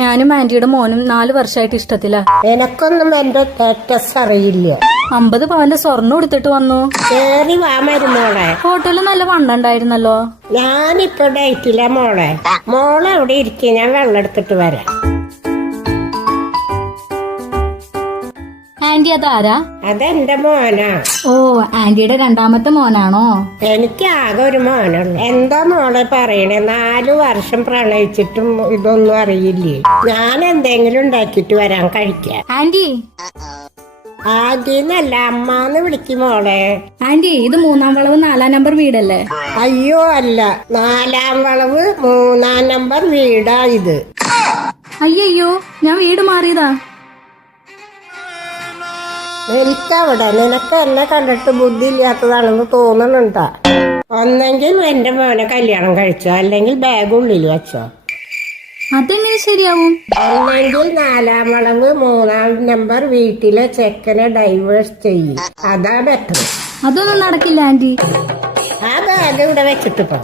ഞാനും ആന്റിയുടെ മോനും 4 വർഷമായിട്ട് ഇഷ്ടത്തില്ല. എനക്കൊന്നും എന്റെ സ്റ്റാറ്റസ് അറിയില്ല. 50 പവന്റെ സ്വർണ്ണം എടുത്തിട്ട് വന്നു. കേറി വാ മരുമോളെ. ഫോട്ടോയില് നല്ല വണ്ണം ഉണ്ടായിരുന്നല്ലോ. ഞാനിപ്പോ ഡേറ്റില്ല മോളെ. മോളെ അവിടെ ഇരിക്കും, ഞാൻ വെള്ളം എടുത്തിട്ട് വരാം. ആന്റി അതാരാ? അതെന്റെ മോനാ. ഓ, ആന്റിയുടെ രണ്ടാമത്തെ മോനാണോ? എനിക്ക് ആകെ ഒരു മോനുള്ളു. എന്താ മോളെ പറയണേ? 4 വർഷം പ്രണയിച്ചിട്ടും ഇതൊന്നും അറിയില്ലേ? ഞാൻ എന്തെങ്കിലും ഉണ്ടാക്കിട്ട് വരാൻ കഴിക്കാം. ആന്റി ആദ്യന്നല്ല, അമ്മാന്ന് വിളിക്കും മോളെ. ആന്റി, ഇത് 3-ാം വളവ് 4-ാം നമ്പർ വീടല്ലേ? അയ്യോ അല്ല, 4-ാം വളവ് 3-ാം നമ്പർ വീടാ ഇത്. അയ്യോ, ഞാൻ വീട് മാറിയതാ. എനിക്കവിടെ നിനക്ക് എന്നെ കണ്ടിട്ട് ബുദ്ധി ഇല്ലാത്തതാണെന്ന് തോന്നുന്നുണ്ടാ. ഒന്നെങ്കിൽ എന്റെ മോനെ കല്യാണം കഴിച്ചോ, അല്ലെങ്കിൽ ബാഗ് ഉള്ളിൽ വെച്ചോ. അതെങ്ങനെ ശരിയാവും? അല്ലെങ്കിൽ 4-ാം വളവ് 3-ാം നമ്പർ വീട്ടിലെ ചെക്കനെ ഡൈവേഴ്സ് ചെയ്യും. അതാ ബെറ്റർ. അതൊന്നും നടക്കില്ല ആന്റി. ആ ബാഗ് ഇവിടെ വെച്ചിട്ട് പോ.